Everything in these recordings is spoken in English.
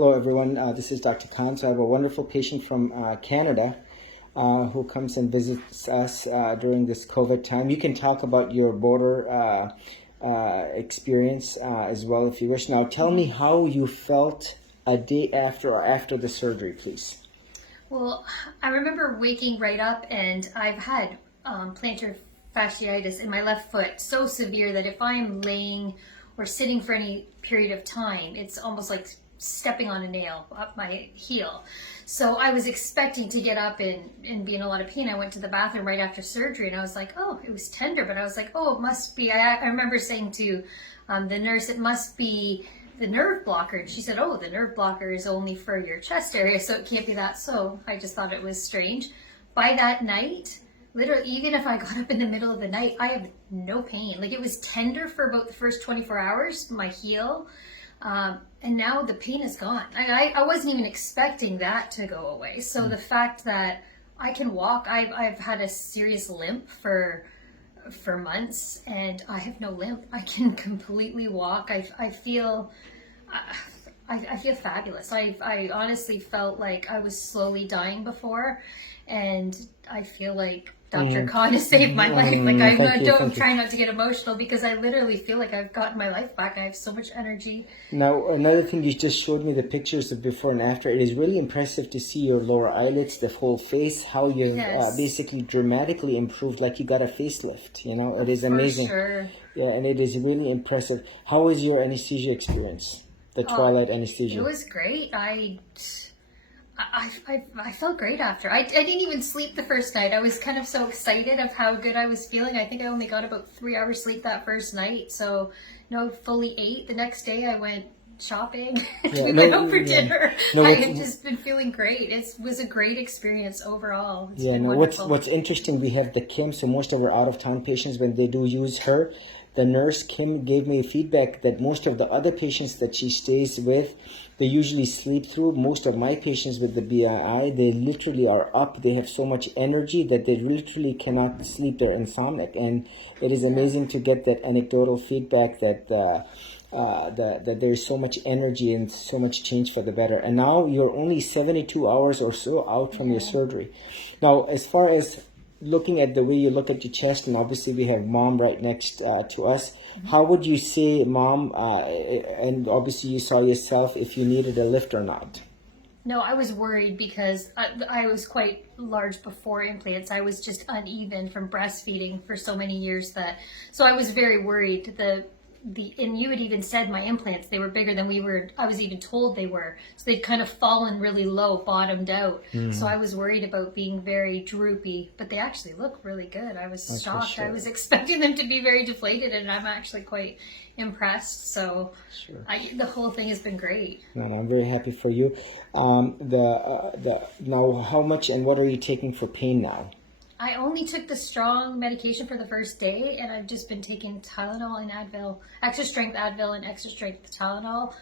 Hello everyone, this is Dr. Khan. So I have a wonderful patient from Canada who comes and visits us during this COVID time. You can talk about your border experience as well if you wish. Now tell me how you felt a day after or after the surgery, please. Well, I remember waking right up and I've had plantar fasciitis in my left foot so severe that if I'm laying or sitting for any period of time, it's almost like stepping on a nail up my heel. So I was expecting to get up and be in a lot of pain. I went to the bathroom right after surgery and I was like, oh, it was tender, but I was like, oh, it must be, I remember saying to the nurse, it must be the nerve blocker. And she said, oh, the nerve blocker is only for your chest area, so it can't be that. So I just thought it was strange. By that night, literally, even if I got up in the middle of the night, I have no pain. Like, it was tender for about the first 24 hours, my heel. And now the pain is gone. I wasn't even expecting that to go away. So the fact that I can walk, I've had a serious limp for months, and I have no limp. I can completely walk. I feel fabulous. I honestly felt like I was slowly dying before, and I feel like Dr. Khan has saved my life. Like, I'm trying not to get emotional because I literally feel like I've gotten my life back. I have so much energy. Now, another thing, you just showed me the pictures of before and after. It is really impressive to see your lower eyelids, the whole face, how you've basically dramatically improved, like you got a facelift. You know, it is amazing. For sure. Yeah, and it is really impressive. How was your anesthesia experience? The Twilight anesthesia. It was great. I felt great after. I didn't even sleep the first night. I was kind of so excited of how good I was feeling. I think I only got about 3 hours sleep that first night. So, fully 8. The next day I went shopping. We went out for dinner. I have just been feeling great. It was a great experience overall. It's been wonderful. What's interesting, we have the Kim, so most of our out-of-town patients, when they do use her, the nurse Kim gave me feedback that most of the other patients that she stays with, they usually sleep through. Most of my patients with the BII, they literally are up. They have so much energy that they literally cannot sleep. They're insomniac. And it is amazing to get that anecdotal feedback that that there's so much energy and so much change for the better. And now you're only 72 hours or so out from your surgery. Now, as far as looking at the way you look at your chest, and obviously we have Mom right next to us, how would you say, Mom, and obviously you saw yourself, if you needed a lift or not? No, I was worried because I was quite large before implants. I was just uneven from breastfeeding for so many years so I was very worried. And you had even said my implants, they were bigger than I was even told they were. So they'd kind of fallen really low, bottomed out. So I was worried about being very droopy, but they actually look really good. I was shocked. I was expecting them to be very deflated, and I'm actually quite impressed. So the whole thing has been great. No, I'm very happy for you. Now, how much and what are you taking for pain now? I only took the strong medication for the first day, and I've just been taking Tylenol and Advil, extra strength Advil and extra strength Tylenol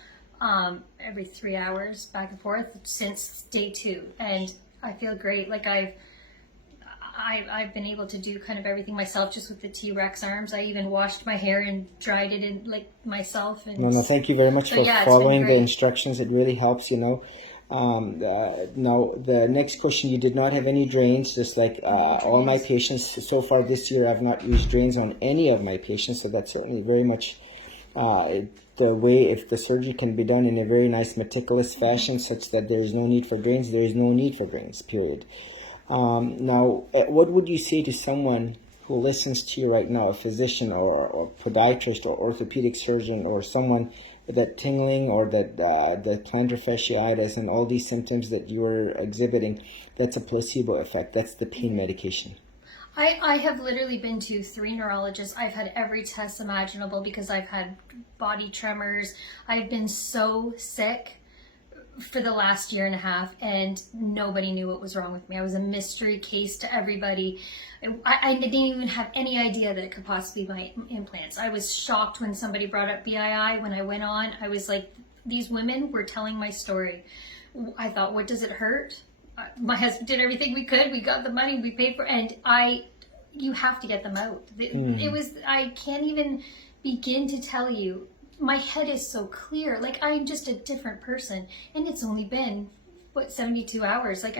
every 3 hours back and forth since day 2. And I feel great. Like I've been able to do kind of everything myself just with the T-Rex arms. I even washed my hair and dried it in myself. And no, thank you very much for following the instructions. It really helps, Now, the next question, you did not have any drains, just like all my patients. So far this year, I've not used drains on any of my patients, so that's certainly very much the way, if the surgery can be done in a very nice, meticulous fashion, such that there is no need for drains, there is no need for drains, period. Now, what would you say to someone who listens to you right now, a physician or podiatrist or orthopedic surgeon or someone that tingling or that the plantar fasciitis and all these symptoms that you were exhibiting, that's a placebo effect. That's the pain medication. I have literally been to 3 neurologists. I've had every test imaginable because I've had body tremors. I've been so sick for the last 1.5 years, and nobody knew what was wrong with me. I was a mystery case to everybody. I didn't even have any idea that it could possibly be my implants. I was shocked when somebody brought up BII. When I went on, I was like, these women were telling my story. I thought, what does it hurt? My husband did everything we could. We got the money, we paid for it, and you have to get them out. It was, I can't even begin to tell you my head is so clear. Like, I'm just a different person, and it's only been 72 hours. Like,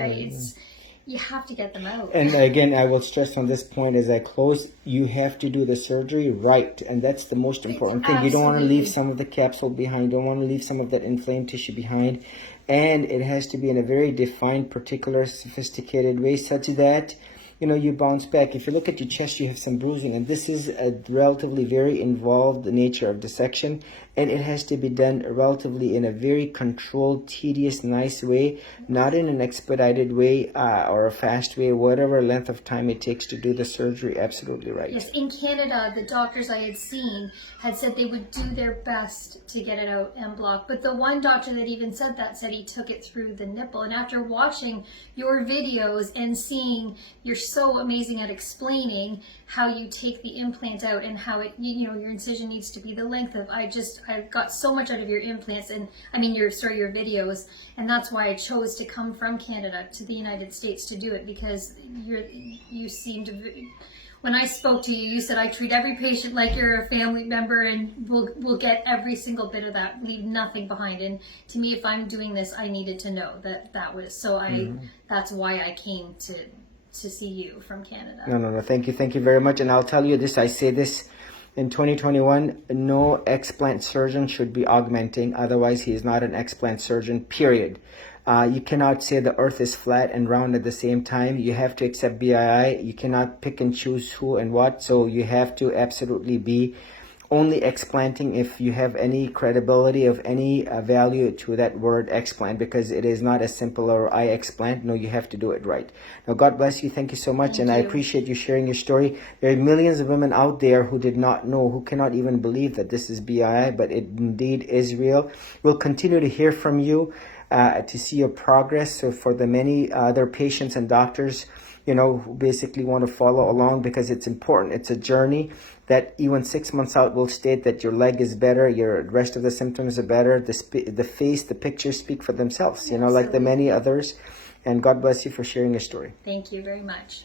you have to get them out. And again, I will stress on this point as I close, you have to do the surgery right. And that's the most important thing. You don't want to leave some of the capsule behind. You don't want to leave some of that inflamed tissue behind. And it has to be in a very defined, particular, sophisticated way, such that, you know, you bounce back. If you look at your chest, you have some bruising, and this is a relatively very involved nature of dissection, and it has to be done relatively in a very controlled, tedious, nice way, not in an expedited way or a fast way, whatever length of time it takes to do the surgery. Absolutely right. Yes, in Canada, the doctors I had seen had said they would do their best to get it out en bloc, but the one doctor that even said that said he took it through the nipple. And after watching your videos and seeing you're so amazing at explaining how you take the implant out and how it, you know, your incision needs to be the length of, I got so much out of your implants and your videos, and that's why I chose to come from Canada to the United States to do it, because you seemed, when I spoke to you, you said, I treat every patient like you're a family member, and we'll get every single bit of that, leave nothing behind. And to me, if I'm doing this, I needed to know that was, so that's why I came to see you from Canada. No. Thank you very much. And I'll tell you this, I say this in 2021, no explant surgeon should be augmenting. Otherwise, he is not an explant surgeon, period. You cannot say the earth is flat and round at the same time. You have to accept BII. You cannot pick and choose who and what. So you have to absolutely be only explanting if you have any credibility of any value to that word explant, because it is not as simple or I explant. No, you have to do it right. Now, God bless you. Thank you so much. I appreciate you sharing your story. There are millions of women out there who did not know, who cannot even believe that this is BII, but it indeed is real. We'll continue to hear from you to see your progress. So for the many other patients and doctors, you know, who basically want to follow along, because it's important. It's a journey that even 6 months out will state that your leg is better, your rest of the symptoms are better, the face, the pictures speak for themselves, you know, like the many others. And God bless you for sharing your story. Thank you very much.